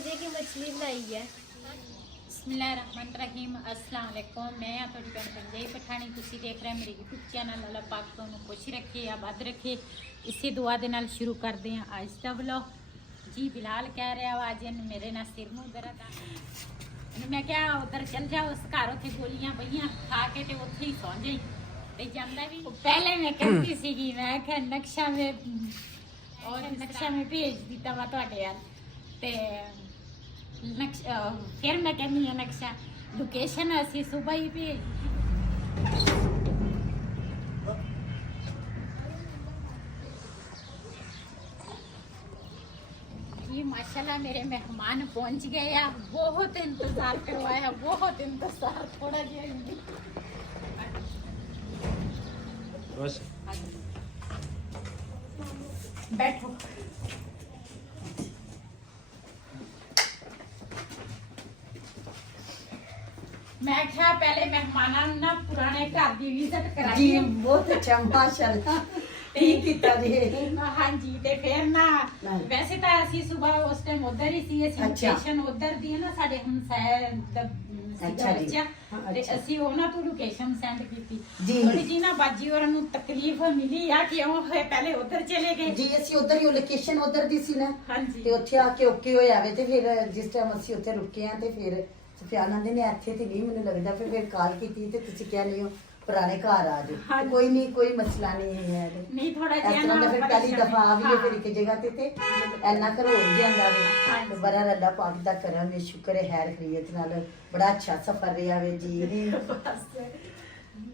मजे की मछली बनाई है। बिस्मिल्लाहिर्रहमानिर्रहीम। अस्सलाम वालेकुम। मैं हाँ थोड़ी भैन पंजाई पठानी। तुसी देख रहे मेरे यूट्यूब चैनल। अल्लाह पाक तुहानू खुश रखे, आबाद रखे। इसी दुआ दे नाल शुरू करते हैं अज का व्लॉग। जी बिलाल कह रहा वा अज मेरे ना सिर नूं दर्द आ। मैं क्या उधर चल जाओ, उस घर उत्थे गोलियां पईयां खा के ते उत्थे ही सौ जाई ते जांदा भी। पहले मैं कहती सीगी मैं क्या नक्शा में भेज दिता वा तुहाडे अल ते नक्शा फिर मैं कहनी है नक्शा लोकेशन असी सुबह ही भेज जी। माशाल्लाह मेरे मेहमान पहुंच गए हैं। बहुत इंतजार करवाया, बहुत इंतजार। थोड़ा जिहा बस बैठो। मैं क्या पहले मेहमाना ना पुराने घर की विजिट कराई जी बहुत अच्छा माशाल्लाह ठीक कीता जी। हाँ जी ते फिर ना वैसे तो ਅਸੀਂ सुबह उस टाइम उधर ही ਸੀ। ਅਸੀਂ ਲੋਕੇਸ਼ਨ ਉਧਰ ਦੀ ਹੈ ਨਾ ਸਾਡੇ ਹਮਸਾਏ ਦਾ ਅੱਛਾ ਜੀ ਤੇ ਅਸੀਂ ਉਹਨਾਂ ਤੋਂ ਲੋਕੇਸ਼ਨ ਸੈਂਡ ਕੀਤੀ ਜੀ। ਥੋੜੀ ਜੀ ਨਾ ਬਾਜੀ ਹੋਰਾਂ ਨੂੰ ਤਕਲੀਫ ਮਿਲੀ ਆ ਕਿ ਉਹ ਪਹਿਲੇ ਉਧਰ ਚਲੇ ਗਏ ਜੀ ਅਸੀਂ ਉਧਰ ਹੀ ਲੋਕੇਸ਼ਨ ਉਧਰ ਦੀ ਸੀ ਨਾ ਹਾਂਜੀ ਤੇ ਉੱਥੇ ਆ ਕੇ ਓਕੇ ਹੋਇਆ ਵੇ ਤੇ ਫਿਰ ਜਿਸ ਟਾਈਮ ਅਸੀਂ ਉੱਥੇ ਰੁਕੇ ਆ ਤੇ ਫਿਰ ਸੁਫਿਆਨ ਆਂਦੇ ਨੇ ਇੱਥੇ ਤੇ ਨਹੀਂ ਮੈਨੂੰ ਲੱਗਦਾ ਫਿਰ ਕਾਲ ਕੀਤੀ ਤੇ ਤੁਸੀਂ ਕਿਹਾ ਨਹੀਂ ਹੋ ਪੁਰਾਣੇ ਘਰ ਆ ਜਾਓ। ਕੋਈ ਨਹੀਂ ਕੋਈ ਮਸਲਾ ਨਹੀਂ ਹੈ ਨਹੀਂ ਥੋੜਾ ਇਸ ਜਿਹਾ ਤਰ੍ਹਾਂ ਨਾ ਦਾ ਫਿਰ ਪਹਿਲੀ ਦਫਾ ਆ ਵੀ ਫਿਰ ਇੱਕ ਜਗ੍ਹਾ ਤੇ ਇੰਨਾ ਕਰ ਹੋ ਜਾਂਦਾ ਹਾਂਜੀ। ਵੇ ਬੜਾ ਰੱਲਾ ਪਾਕ ਦਾ ਕਰਾਂਗੇ ਸ਼ੁਕਰ ਹੈ ਖੈਰ ਖਰੀਅਤ ਨਾਲ ਬੜਾ ਅੱਛਾ ਸਫ਼ਰ ਰਿਹਾ ਵੇ ਜੀ। ਬਸ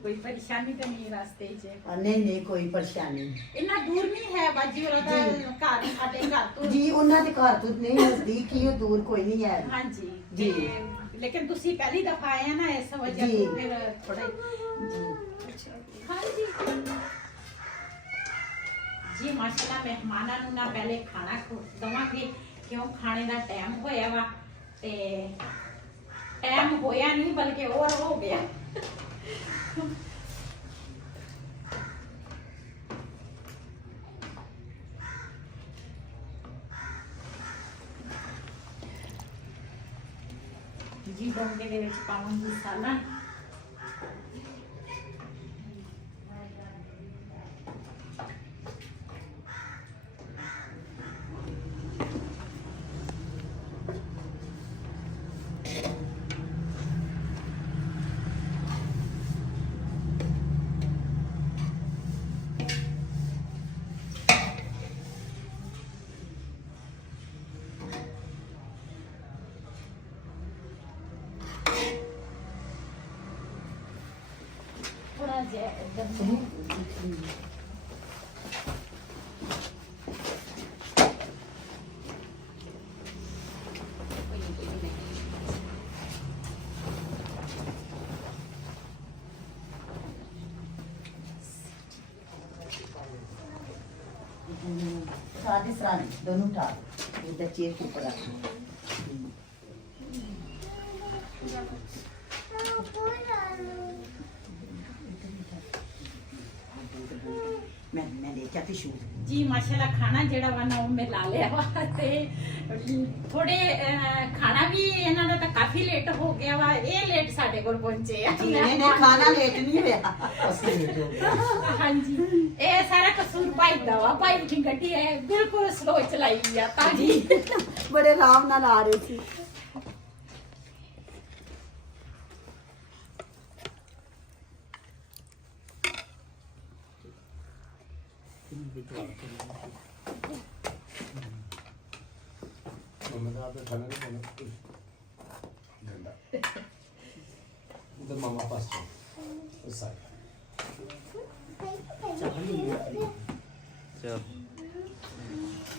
ਕੋਈ ਪਰੇਸ਼ਾਨੀ ਤਾਂ ਨਹੀਂ ਰਾਸਤੇ 'ਚ। ਨਹੀਂ ਨਹੀਂ ਕੋਈ ਪਰੇਸ਼ਾਨੀ ਨਹੀਂ ਇੰਨਾ ਦੂਰ ਨਹੀਂ ਹੈ ਬਾਜੀ ਹੋਰਾਂ ਦਾ ਘਰ ਸਾਡੇ ਘਰ ਤੋਂ। ਜੀ ਉਹਨਾਂ ਦੇ ਘਰ ਤੋਂ ਨਹੀਂ ਨਜ਼ਦੀਕ ਹੀ ਉਹ ਦੂਰ ਕੋਈ ਨਹੀਂ ਹੈ। ਹਾਂਜੀ ਜੀ। ਤੇ ਲੇਕਿਨ ਤੁਸੀਂ ਪਹਿਲੀ ਦਫਾ ਆਏ ਨਾ ਇਸ ਵਜ੍ਹਾ ਜੀ। ਤੋਂ ਫਿਰ ਥੋੜਾ ਜੀ ਹਾਂਜੀ ਜੀ ਮਾਸ਼ਾਅੱਲਾ ਮਹਿਮਾਨਾਂ ਨੂੰ ਨਾ ਪਹਿਲੇ ਖਾਣਾ ਦਵਾਂਗੇ ਕਿਉਂ ਖਾਣੇ ਦਾ ਟਾਈਮ ਹੋਇਆ ਵਾ ਤੇ ਟਾਈਮ ਹੋਇਆ ਨਹੀਂ ਬਲਕਿ ਹੋਰ ਹੋ ਗਿਆ। जी डोंगे ਦੇ ਵਿੱਚ ਪਾਵਾਂਗੀ ਮਸਾਲਾ। थोड़ा सादी सरानी दोनों उठा इधर चेयर के ऊपर रखना। मैं ले जाती शू जी माशाल्लाह खाना जेड़ा वा ना मैं ला लिया वा ते थोड़े खाना भी इन्हां दा तां काफी लेट हो गया वा। ये लेट साडे कोल पहुंचे आ। जी नहीं खाना लेट नहीं होया असली लेट हो गया। हाँ जी ये सारा कसूर भाई दा वा। भाई की गड्डी है बिल्कुल स्लो चलाई आ ताजी। बड़े आराम नाल आ रहे थी। मामा पास उस साइड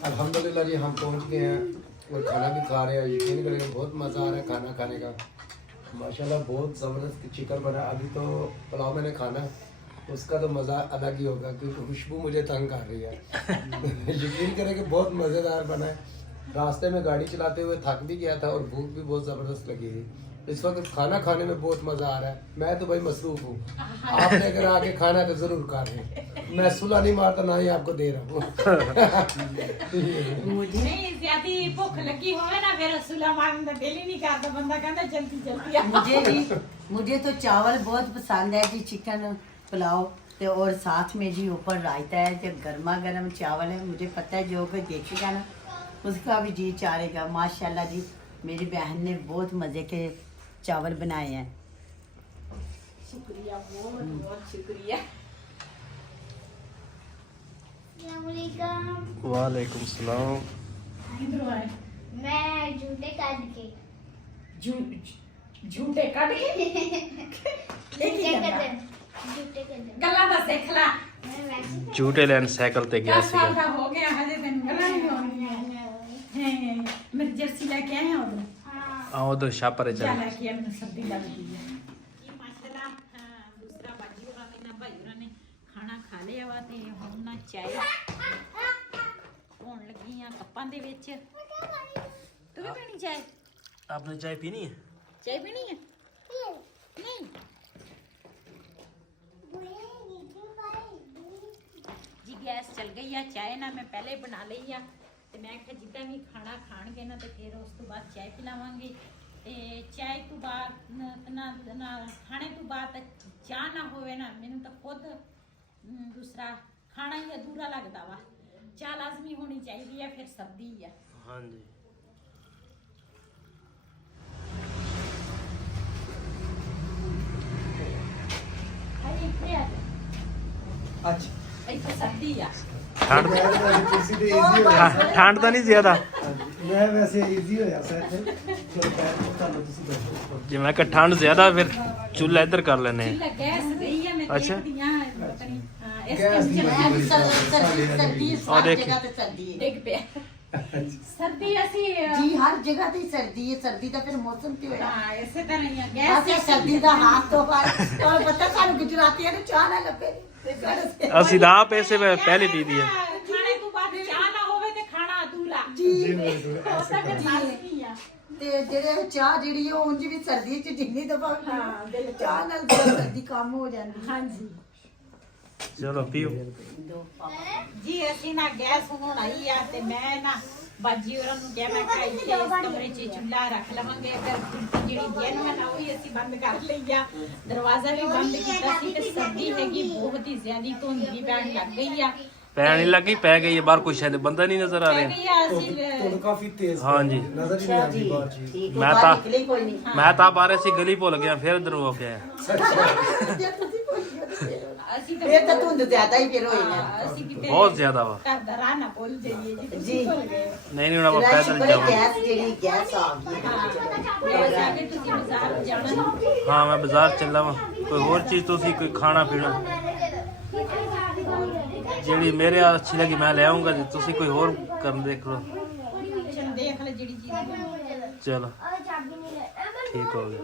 अल्हम्दुलिल्लाह जी हम पहुंच गए हैं और खाना भी खा रहे हैं। यकीन करेंगे बहुत मज़ा आ रहा है खाना खाने का। माशाल्लाह बहुत ज़बरदस्त चिकन बना। अभी तो पुलाव मैंने खाना उसका तो मज़ा अलग ही होगा क्योंकि खुशबू मुझे तंग कर रही है। यकीन करें कि बहुत मज़ेदार बना है। रास्ते में गाड़ी चलाते हुए थक भी गया था और भूख भी बहुत ज़बरदस्त लगी थी। इस वक्त खाना खाने में बहुत मज़ा आ रहा है। मैं तो भाई मसरूफ़ हूँ, आपने अगर आके खाना तो ज़रूर खा रहे हैं। मैं सुला नहीं मारता, ना ही आपको दे रहा हूँ। मुझे नहीं ज्यादा भूख लगी होवे ना फिर सुला मारने का दिल ही नहीं करता, बंदा कहता जल्दी जल्दी आ। मुझे तो चावल बहुत पसंद है जी, चिकन पुलाव ते और साथ में जी ऊपर रायता है, जो गर्मा गर्म चावल है। मुझे पता है जो कोई देखेगा ना उसका भी जी चाहेगा। माशाल्लाह जी मेरी बहन ने बहुत मज़े के चावल बनाए हैं। शुक्रिया, बहुत बहुत शुक्रिया। वालेकुम सलाम। किधरों आए? मैं झूठे काट के झूठे कट के झूठे कदम गल्ला दा सिख ला। मैं वैसे झूठे लैन साइकिल ते गया 10 साल सीगा। का हो गया, हजे तेन गल्ला नहीं होनी है। मैं जर्सी लेके आए हैं उधर। आ उधर शापर क्या चल। लेके आए, मैंने सर्दी लगती है। ये माशाल्लाह दूसरा बाजी होरा ने ना भाई होरा ने खाना खा लिया वा ते हुण ना चाय होण लगी आ कप्पां दे विच। तू भी पीनी चाय? आपने चाय पीनी है? चाय पीनी है? नहीं जी गैस चल गई है। चाय ना मैं पहले बना ली है ते मैं आख्या जिद्दां भी खाना खाणगे ना ते फिर उस तो बाद चाय पिलावांगे। ते चाय तो बाद ना खाने तो बाद चाह ना होवे ना मैनू तो खुद दूसरा खाना ही अधूरा लगता वा। चाह लाजमी होनी चाहिए है, फिर सर्दी है। हाँ जी। अरे इतने आ जा। अच्छा इतने सर्दी है। ठंड कुर्सी ते easy होया। ठंड तो नहीं ज्यादा। मैं वैसे इजी होया सर चलो पैर को कर लो तुसी बैठो। जे मैं कहा ठंड ज्यादा फिर चूल्हा इधर कर लेने हैं। चूल्हा गैस गई है, मैं अच्छा। देखती हाँ पता नहीं इस गैस टाइम दी चला बड़ी सर्दी और हर देख। जगह ते सर्दी है डिग पे सर्दी ऐसी जी, हर जगह ते सर्दी है। सर्दी का फिर मौसम क्यों है? हाँ इसे तरह ही है ਅਸੀਂ गैस ਸਰਦੀ ਦਾ ਹਾथ ਤੋਂ ਬਾਹਰ ਤੁਹਾਨੂੰ ਪਤਾ ਸਾਨੂੰ ਗੁਜਰਾਤੀਆਂ ਨੂੰ ਚਾਹ ਨਾ ਲੱਭੇ ਅਸੀਂ ਤਾਂ ਆਪ ऐसे में पहले पी दी है। खाने तो बाद चाह ना होवे ते खाना अधूरा ਜੀ ਉਹ ਤਾਂ ਫਿਰ ਲਾਜ਼ਮੀ ਆ। ਤੇ ਜਿਹੜੇ ਚਾਹ ਜਿਹੜੀ ਉਹ ਉਂਝ ਵੀ ਸਰਦੀ ਚ ਜਿੰਨੀ ਦਫਾ ਹਾਂ, ਬਿਲਕੁਲ। ਚਾਹ ਨਾਲ ਸਰਦੀ ਕੰਮ ਹੋ ਜਾਂਦੀ ਹਾਂਜੀ चलो पियो। ਜੀ ਅਸੀਂ ਨਾ ਗੈਸ ਹੁਣ ਆਈ ਆ ਤੇ ਮੈਂ ਨਾ ਬਾਜੀ ਹੋਰਾਂ ਨੂੰ ਕਿਹਾ ਮੈਂ ਕਿਹਾ ਇੱਥੇ ਇਸ ਕਮਰੇ 'ਚ ਚੁੱਲ੍ਹਾ ਰੱਖ ਲਵਾਂਗੇ। ਅਗਰ ਜਿਹੜੀ ਜੈਨੂਅਨ ਆ ਉਹ ਹੀ ਅਸੀਂ ਬੰਦ ਕਰ ਲਈ ਆ। ਦਰਵਾਜ਼ਾ ਵੀ ਬੰਦ ਕੀਤਾ ਸੀ ਤੇ ਸਰਦੀ ਹੈਗੀ ਬਹੁਤ ਹੀ ਜ਼ਿਆਦੀ, ਧੁੰਦ ਵੀ ਪੈਣ ਲੱਗ ਗਈ ਆ। पैर नहीं लगी पै गई है बाहर, कोई शायद बंदा नहीं नजर आ ਪੈ रहा। ਗਈ ਆ ਅਸੀਂ तो काफी तेज हाँ जी। नजर ही नहीं आती बाहर चीज। ਠੀਕ ਮੈਂ ਹੈ ਤਾਂ- ਨਿਕਲੇ ਕੋਈ ਨਹੀਂ मैं तो आप आ रहे सी गली भूल गया फिर इधर हो गया। ਜੇ ਤੁਸੀਂ ਭੁੱਲ ਗਏ ਤੇ ਫਿਰ ਅਸੀਂ ਇਹ ਤਾਂ ਧੁੰਦ ਜ਼ਿਆਦਾ ਹੀ ਫਿਰ ਹੋਈ ਨਾ ਅਸੀਂ ਕਿਤੇ बहुत ज्यादा वा। ਘਰ ਦਾ ਰਾਹ ਨਾ ਭੁੱਲ ਜਾਈਏ ਜੀ ਤੁਸੀਂ ਜੀ। ਭੁੱਲ ਗਏ। नहीं नहीं हम ਜਿਹੜਾ पैदल ਸ਼ੁਕਰ ਹੈ जाओ। ਗੈਸ ਜਿਹੜੀ ਗੈਸ ਆ ਗਈ ਹਾਂ ਜਾ ਕੇ ਤੁਸੀਂ ਬਾਜ਼ਾਰ ਜਾਣਾ हाँ मैं बाजार चला वा। कोई और चीज तो कोई खाना पीना ਜਿਹੜੀ ਮੇਰੇ अच्छी लगी मैं ले आऊंगा जी। तुसी कोई और कर देख लो। ਚਲ ਦੇਖ ਲੈ ਜਿਹੜੀ ਚੀਜ਼ ਬਣਾਉਣੀ। चलो और चाबी नहीं ले ठीक हो गया।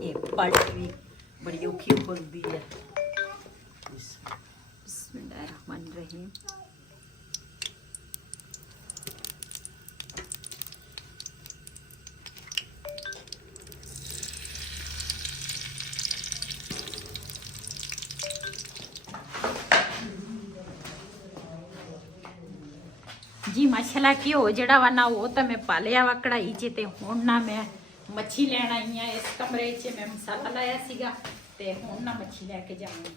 ਇਹ ਪਲਟ ਵੀ ਬੜੀ ਔਖੀ ਹੁੰਦੀ ਹੈ बिस्मिल्लाहिर्रहमानिर्रहीम। ਜੀ ਮਾਸ਼ਾਅੱਲਾ ਘਿਓ ਜਿਹੜਾ ਵਾ ਨਾ ਉਹ ਤਾਂ ਮੈਂ ਪਾ ਲਿਆ ਵਾ ਕੜਾਈ 'ਚ ਤੇ ਹੁਣ ਨਾ ਮੈਂ ਮੱਛੀ ਲੈਣ ਆਈ ਆ। ਇਸ ਕਮਰੇ 'ਚ ਮੈਂ ਮਸਾਲਾ ਲਾਇਆ ਸੀਗਾ ਤੇ ਹੁਣ ਨਾ ਮੱਛੀ ਲੈ ਕੇ ਜਾਵਾਂਗੀ।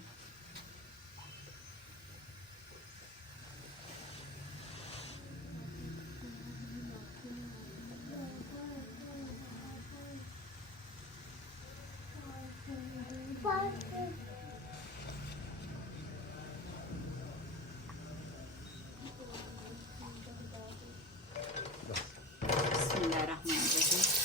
बिस्मिल्लाहिर्रहमानिर्रहीम।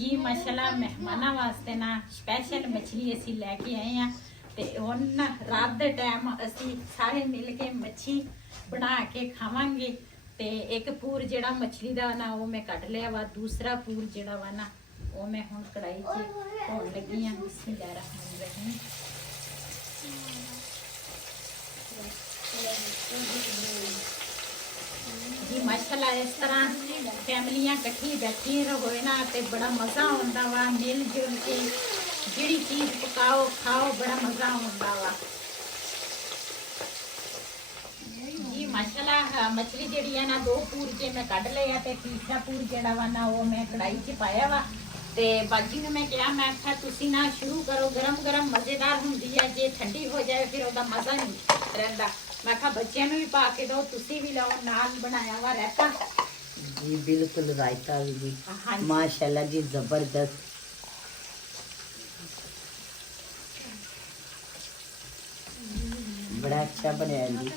ਜੀ ਮਾਸ਼ਾਅੱਲਾ ਮਹਿਮਾਨਾਂ ਵਾਸਤੇ ਨਾ ਸਪੈਸ਼ਲ ਮੱਛਲੀ ਅਸੀਂ ਲੈ ਕੇ ਆਏ ਆ ਤੇ ਹੁਣ ਨਾ ਰਾਤ ਦੇ ਟਾਈਮ ਅਸੀਂ ਸਾਰੇ ਮਿਲ ਕੇ ਮੱਛੀ ਬਣਾ ਕੇ ਖਾਵਾਂਗੇ। ਤੇ ਇੱਕ ਪੂਰ ਜਿਹੜਾ ਮੱਛਲੀ ਦਾ ਨਾ ਉਹ ਮੈਂ ਕੱਢ ਲਿਆ ਵਾ, ਦੂਸਰਾ ਪੂਰ ਜਿਹੜਾ ਵਾ ਨਾ ਉਹ ਮੈਂ ਹੁਣ ਕੜਾਈ 'ਚ ਧੋਣ ਲੱਗੀ ਆ। ਬਿਸਮਿਲ੍ਲਾਹਿਰ ਰਹਿਮਾਨਿਰ ਰਹੀਮ। ਜੀ ਮਾਸ਼ਾਅੱਲਾ ਇਸ ਤਰ੍ਹਾਂ ਫੈਮਲੀਆਂ ਇਕੱਠੀ ਬੈਠੀ ਹੋਵੇ ਨਾ ਤੇ ਬੜਾ ਮਜ਼ਾ ਆਉਂਦਾ ਵਾ, ਮਿਲ ਜੁਲ ਕੇ ਜਿਹੜੀ ਚੀਜ਼ ਪਕਾਓ ਖਾਓ ਬੜਾ ਮਜ਼ਾ ਆਉਂਦਾ ਵਾ। ਜੀ ਮਾਸ਼ਾਅੱਲਾ ਮਛਲੀ ਜਿਹੜੀ ਹੈ ਨਾ 2 ਪੂਰ ਕੇ ਮੈਂ ਕੱਢ ਲਏ ਆ ਤੇ ਤੀਸਰਾ ਪੂਰ ਜਿਹੜਾ ਵਾ ਨਾ ਉਹ ਮੈਂ ਕੜਾਈ 'ਚ ਪਾਇਆ ਵਾ। ਤੇ ਬਾਜੀ ਨੂੰ ਮੈਂ ਕਿਹਾ ਮੈਂ ਕਿਹਾ ਤੁਸੀਂ ਨਾ ਸ਼ੁਰੂ ਕਰੋ, ਗਰਮ ਗਰਮ ਮਜ਼ੇਦਾਰ ਹੁੰਦੀ ਹੈ, ਜੇ ਠੰਡੀ ਹੋ ਜਾਏ ਫਿਰ ਉਹਦਾ ਮਜ਼ਾ ਨਹੀਂ ਰਹਿੰਦਾ। ਮੈਂ ਕਿਹਾ ਬੱਚਿਆਂ ਨੂੰ ਵੀ ਪਾ ਕੇ ਦਿਓ, ਤੁਸੀਂ ਵੀ ਲਓ। ਨਾਲ ਬਣਾਇਆ ਵਾ ਰਾਇਤਾ जी बिल्कुल रायता भी जी हाँ जी। माशाल्लाह जी जबरदस्त। बड़ा अच्छा बनाया जी।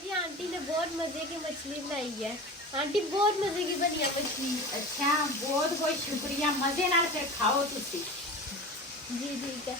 जी आंटी ने बहुत मजे की मछली बनाई है। आंटी बहुत मजे की बनी है मछली। अच्छा बहुत बहुत शुक्रिया। मजे नाल फिर खाओ तुसी। जी ठीक है।